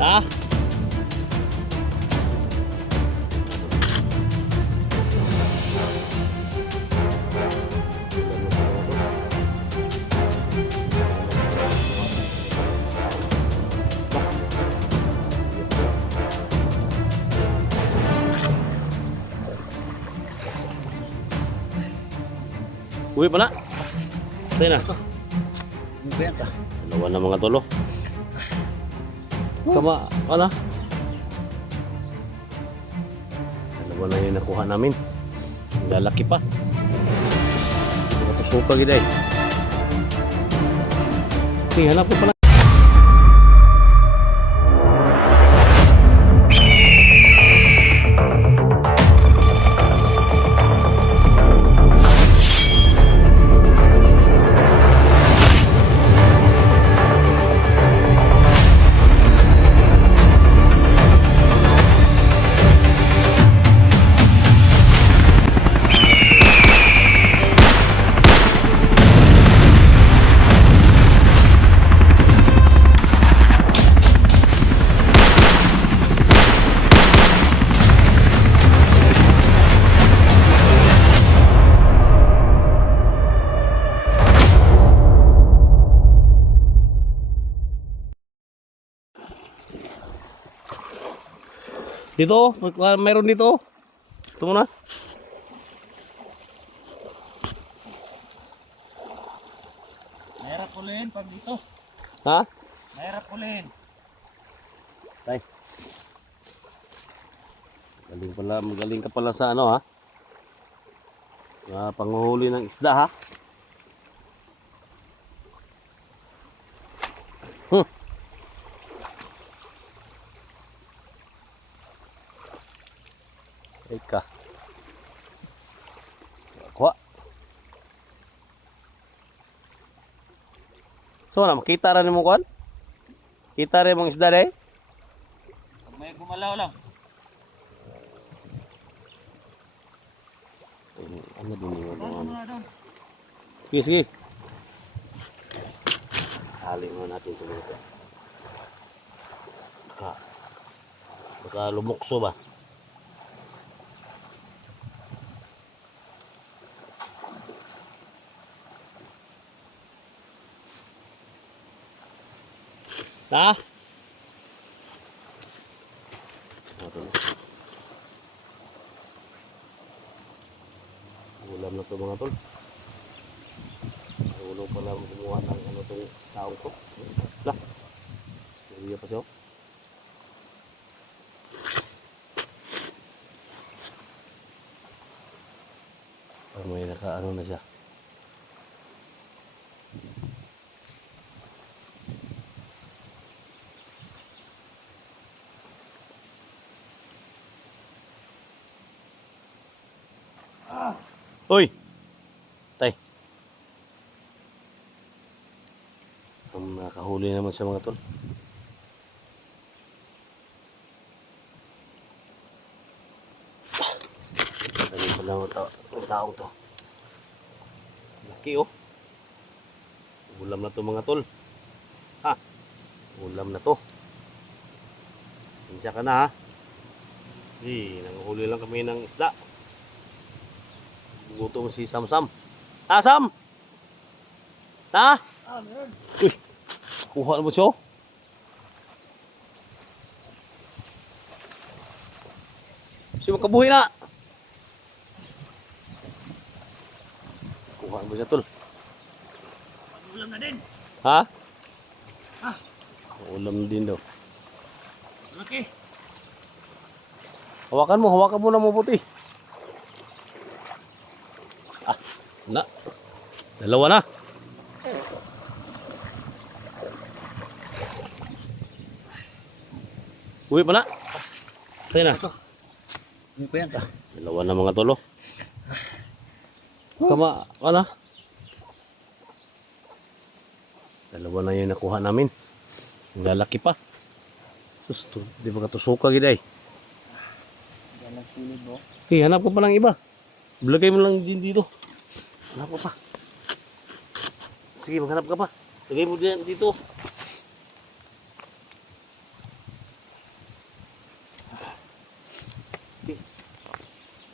Ha? Uwi pa na. Tayo na. Dalawa na mga tolo. Kama, ano? Dalawa na yung nakuha namin. Lalaki pa. Matusuka gila eh. Okay, hanap ko pala. Dito, mayroon dito. Ito muna. Mahirap ulihin pag dito. Ha? Mahirap ulihin. Tay. Magaling ka pala sa ano ha? Panguhuli ng isda ha? Ika. Kuha. So na makita ra nimo kuan? Kita ra mong isda day? Pag may gumalaw lang. Ano din mo Ano na doon? Sige, sige. Halin mo natin ito dito. Baka lumukso ba? Ha? Ulam na ito mga tol. Ulo pala kumuha ng ano itong taong to. Lah. Hindi pa siya. May naka ano na siya. Uy! Tay. Nakahuli naman siya mga tol. Ano pala ang taong to? Laki oh. Ulam na to mga tol. Ha? Ulam na to. Sinsya ka na ha. Nanguhuli lang kami ng isda. Gutom si Sam. Ha, Sam? Ha? Uy, kuha na mo siya. Si makabuhi na. Kuha na mo siya, tol. Ulam na din. Ha? Ah. Ulam din daw. Laki. Hawakan mo na mabuti. Na. Dalawa na. Uwi pa na. Tayo na. Ano pa yan? Dalawa na mga tolo. Kama, ano? Dalawa na yung nakuha namin. Ang lalaki pa. Sus, di ba katusuka gila eh. Yan ang silid mo. Okay, hanap ko pa ng iba. Blagay mo lang din dito. Hanap ko pa. Sige, maghanap ka pa. Lagay mo dyan dito.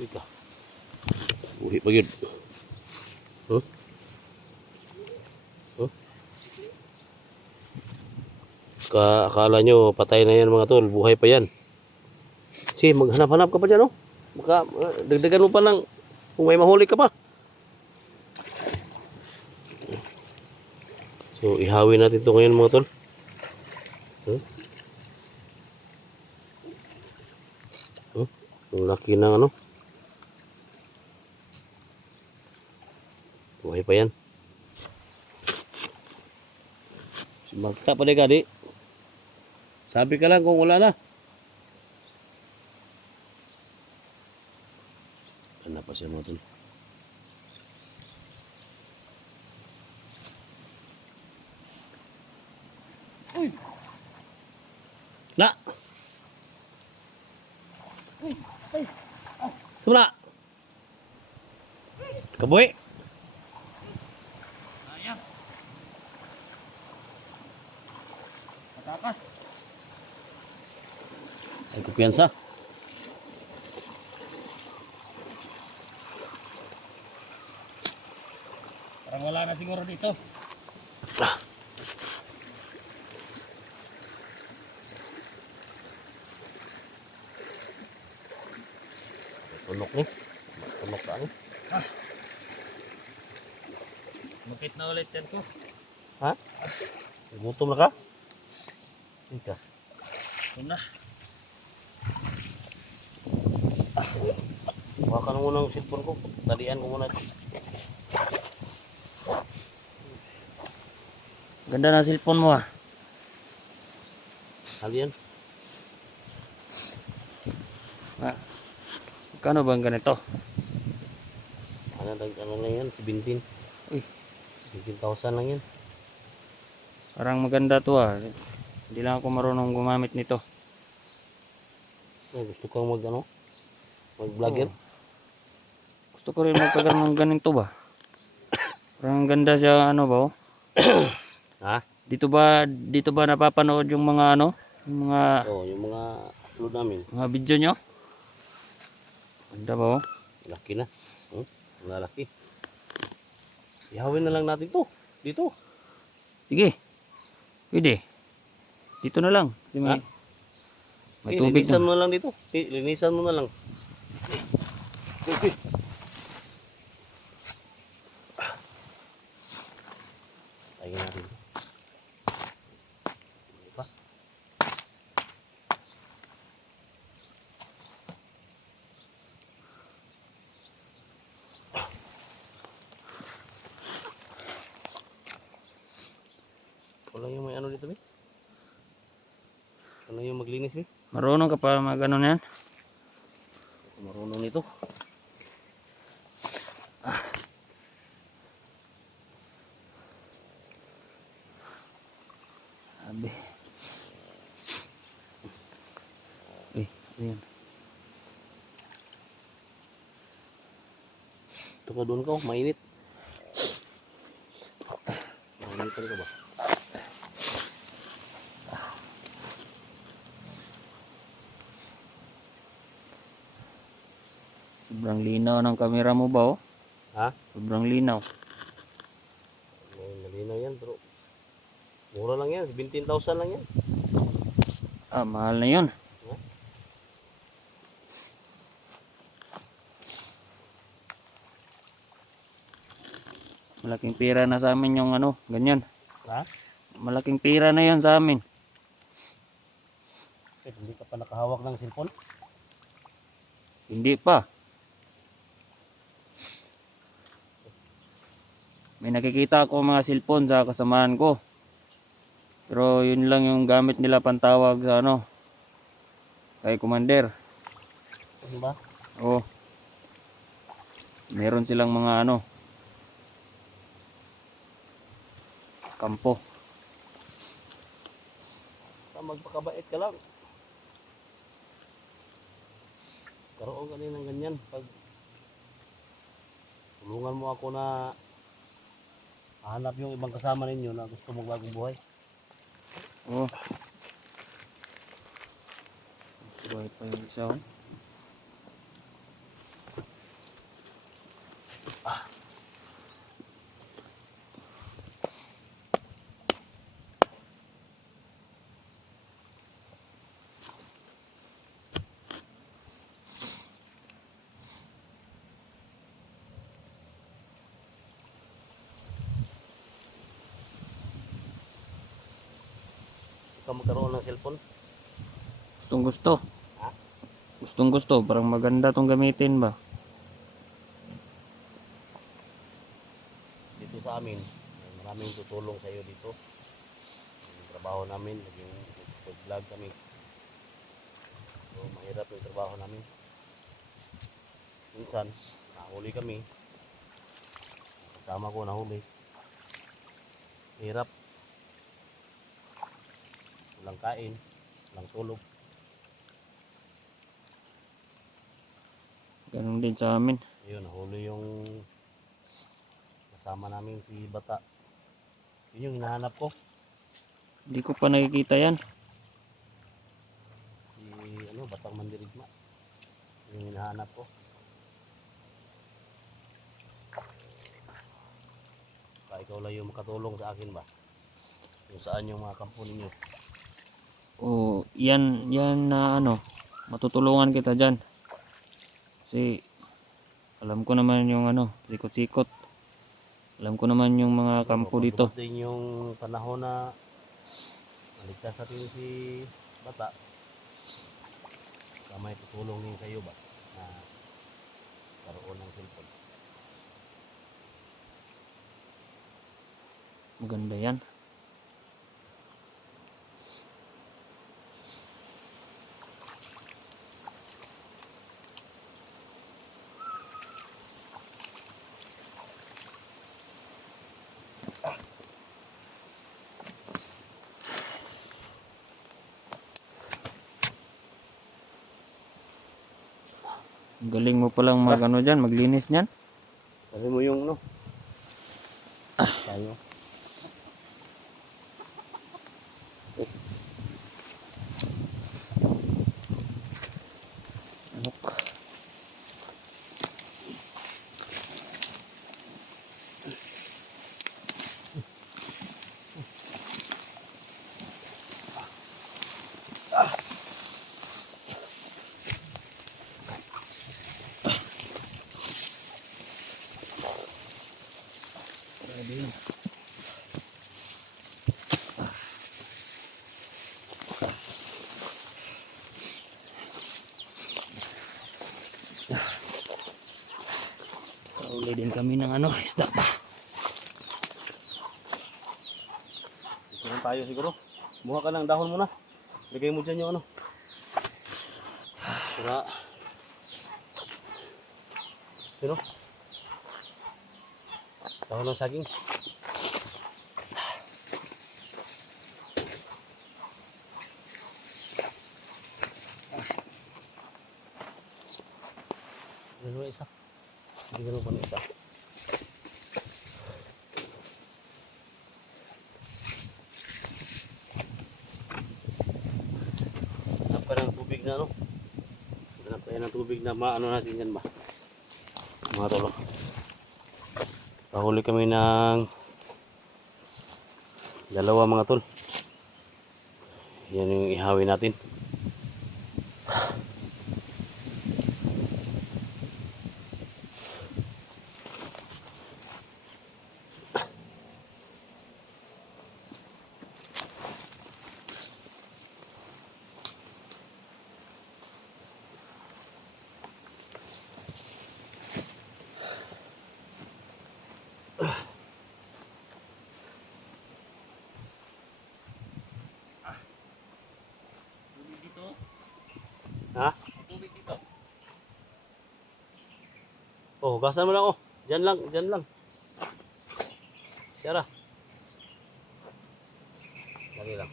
Ika. Buhi pa yun. Huh? Huh? Akala nyo patay na yan mga tol. Buhay pa yan. Si, maghanap-hanap ka pa dyan, oh. Baka dagdagan mo pa lang kung may mahuli ka pa. So, ihawin natin ito ngayon mga tol. Huh? Huh? Ang laki ng ano. Buhay pa yan. Magta pa ka, di. Sabi ka lang kung wala na. Ano pa siya mga tol? Na! Sumula! Kabuhi! Sayang. Matakas. Ay kumpiyansa. Parang wala na siguro dito. Tunok ni. Tunok ka ni. Bukit na ulit yan ko. Ha? Gutom na ka? Ika. Ito na. Huwag ka na muna ng cellphone ko. Talian ko muna ito. Ganda ng cellphone mo ah. Talian. Ah. Kano bang ganito? Ano lang yan? 17. Uy. 17,000 lang yan. Parang maganda to ah. Hindi lang ako marunong gumamit nito. Ay, gusto kang mag ano? Mag-vlogger? Gusto ko rin magkaganon ng ganito ba? Parang ganda siya ano ba oh? Ha? Dito ba napapanood yung mga ano? Yung mga Oo, yung mga upload namin. video nyo? Ganda ba oh? Laki na. Lalaki. Ihawin na lang natin to. Dito. Sige. Pwede. Dito na lang. Kasi may tubig linisan na. mo na lang dito. Linisan mo na lang. Tayo natin. Diba? Wala yung may ano dito, be? Ano yung maglinis, be? Marunong ka pa mag ano yan? Marunong nito. Sabi. Uy, ayan. Ito ka doon ka, oh, mainit. Mainit ka ba? Sobrang linaw ng camera mo ba oh? Ha? Sobrang linaw. Malinaw yan, bro. Mura lang yan, 17,000 lang yan. Ah, mahal na yun. Ha? Malaking pera na sa amin yung ano, ganyan. Ha? Malaking pera na yun sa amin. Hindi ka pa nakahawak ng cellphone? Hindi pa. May nakikita ako mga cellphone sa kasamahan ko. Pero yun lang yung gamit nila pantawag sa ano. Kay Commander. Ano ba? Oo. Meron silang mga ano. Kampo. Magpakabait ka lang. Karoon ka din ng ganyan. Pag tulungan mo ako na hanap yung ibang kasama ninyo na gusto magbagong buhay. Oo. Buhay pa yung isa oh. Ikaw magkaroon ng cellphone? Gustong gusto. Ha? Gustong gusto. Parang maganda tong gamitin ba? Dito sa amin, maraming tutulong sa iyo dito. Yung trabaho namin, naging vlog kami. So, mahirap yung trabaho namin. Minsan, nahuli kami. Kasama ko nahuli. Hirap. Walang kain, walang tulog. Ganun din sa amin. Ayun, nahuli yung kasama namin si Bata. Yun yung hinahanap ko. Hindi ko pa nakikita yan. Si Batang Mandirigma. Yun yung hinahanap ko. Ikaw lang yung makatulong sa akin ba? Kung saan yung mga kampo ninyo. O yan na matutulungan kita dyan. Kasi alam ko naman yung sikot-sikot. Alam ko naman yung mga kampo dito. Pag dumating yung panahon na maligtas natin si Bata, may tutulong din sa iyo ba na karoon ng cellphone. Maganda yan. Galing mo palang dyan, maglinis niyan. Sabi mo yung tayo. Anok. Uli din kami ng isda pa. Ito lang tayo siguro. Buha ka ng dahon muna. Lagay mo dyan yung Para dahon ng saging. Ano isa? Hindi ganun pa isa. Hanap ka ng tubig na Hanap ka ng tubig na maano natin yan ba? Mga tolo. Pahuli kami ng dalawa mga tol. Yan yung ihawin natin. Ha? Tubig dito. Oh, hugasan mo lang Diyan lang. Tara. Lagi lang.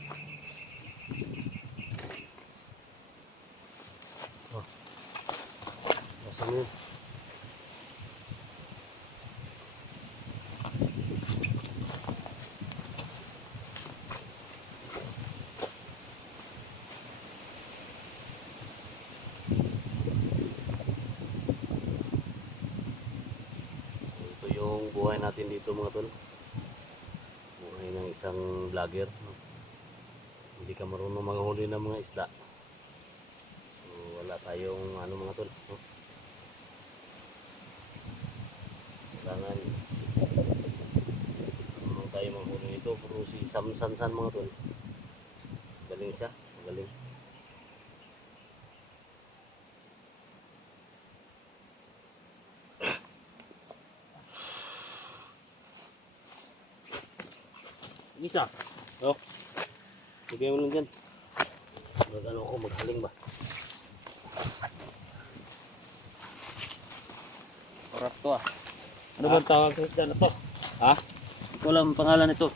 Oh. Hugasan mo. buhay natin dito mga tol. Buhay ng isang vlogger. Hindi ka marunong manghuli ng mga isda. So, wala tayong ano mga tol. Kailangan marunong tayo manghuli nito. Pero si Sam Sansan mga tol. Galing siya. Magaling. Isa. Oh. Bigay mo lang dyan. Mag-ano ako, maghaling ba? Sarap to ah. Ano bang tawag sa isda na to? Ha? Hindi ko alam ang pangalan nito.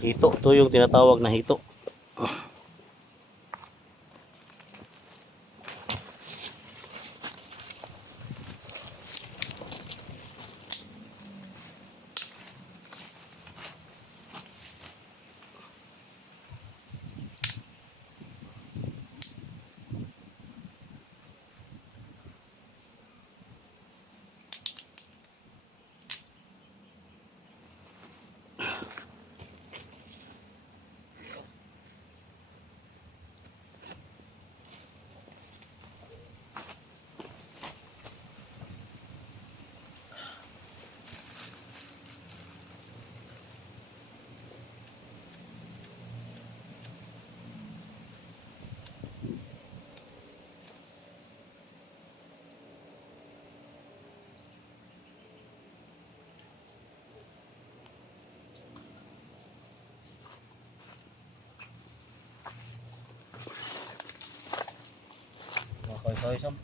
Hito. Ito yung tinatawag na hito. Okay, Sam.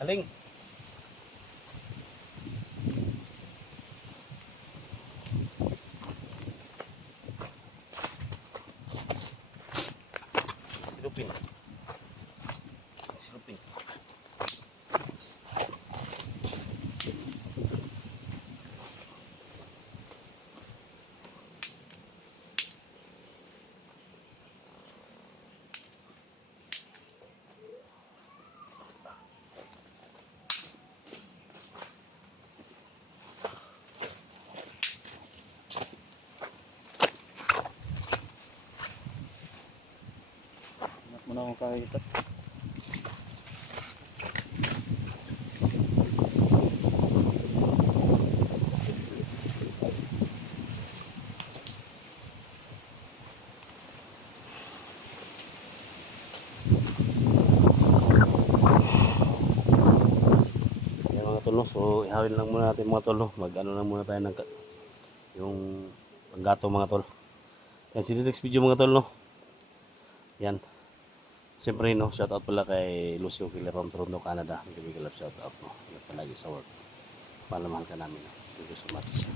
Haling. Silupin. Silupin. Hanap mo na akong kahit. Yan mga tol, no? So ihawin lang muna natin mga tol, no? Mag-ano lang muna tayo ng yung panggato mga tol. Yan, see you next video mga tol, no? Yan. Siyempre, no, shoutout pala kay Lucio Killer from Toronto, Canada. Big love shoutout, no? Yan palagi sa work. Palamahal ka namin, no? Thank you so much.